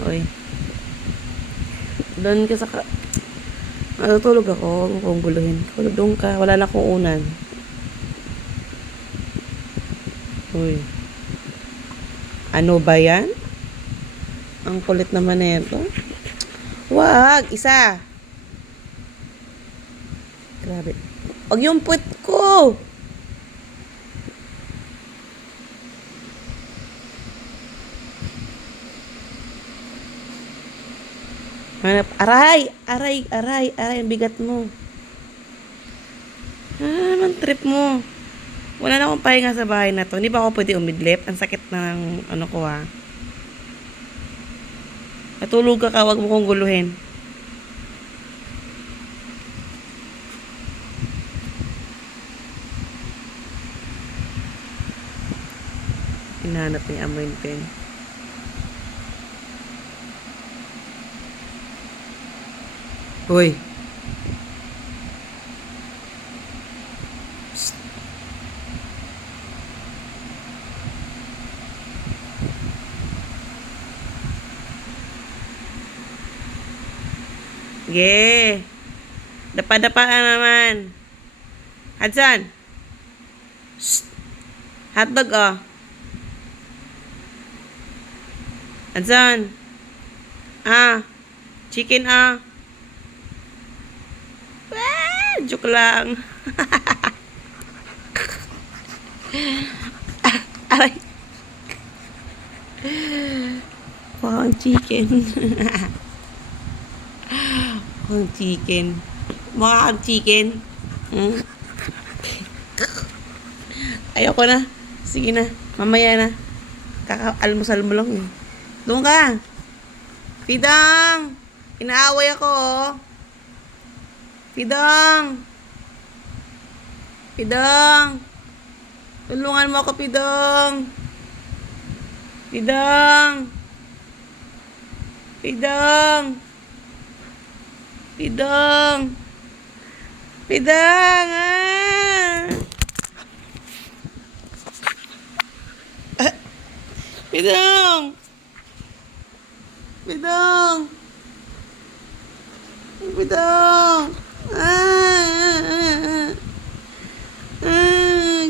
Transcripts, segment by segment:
Uy. Doon ka sa natutulog ako. Huwag mo kong guluhin. Doon ka. Wala na akong unan. Uy. Ano ba yan? Ang kulit naman nito. Wag! Isa! Grabe. Wag yung puwet ko! Hanap. Aray! Aray! Aray! Aray! Ang bigat mo. Anong trip mo? Wala na akong pahinga sa bahay na to. Hindi ba ako pwede umidlip? Ang sakit na ng ano ko ha. Natulog ka ka. Wag mo kong guluhin. Hinahanap niya amoy yung pen. Hoy. Psst. Sige. Dapa-dapaan naman. Hudson. Shh. Hotdog oh. Hudson. Ah. Chicken ah. Joke lang. Aray. Mukhang chicken. Mukhang chicken. Mukhang chicken. Hmm? Ayoko na. Sige na. Mamaya na. Kaka-almusal mo lang eh. Doon ka. Pidang! Inaaway ako oh. Pidang! Pidang! Tulungan mo ako, Pidang! Pidang! Pidang! Pidang! Pidang! Pidang! Pidang! Pidang!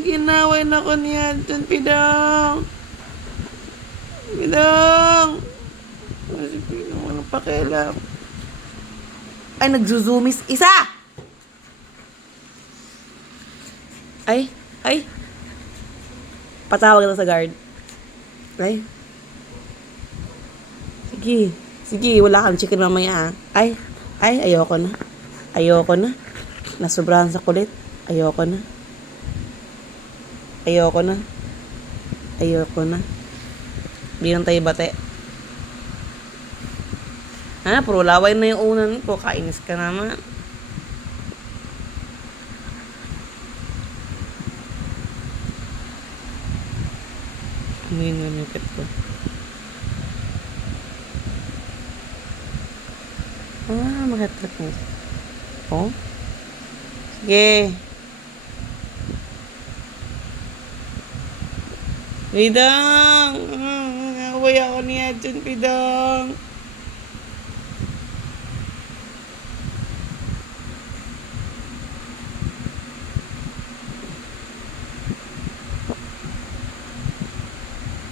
Ginawin ako niya dyan, Pidang. Pidang. Kasi Pidang, anong pakialam? Ay, nagzuzumis. Isa! Ay, ay. Patawag na sa guard. Ay. Sige. Sige, wala kang chicken mamaya ha. Ay, ay, ayoko na. Ayoko na. Nasobrahan sa kulit. Ayoko na. Ayoko na. Ayoko na. Hindi lang tayo bate. Puro laway na yung unan ko. Kainis ka naman. Ano yung nanipit ko? Makatrip mo. Oh? Sige. Pidang! Away ako niya dyan, Pidang.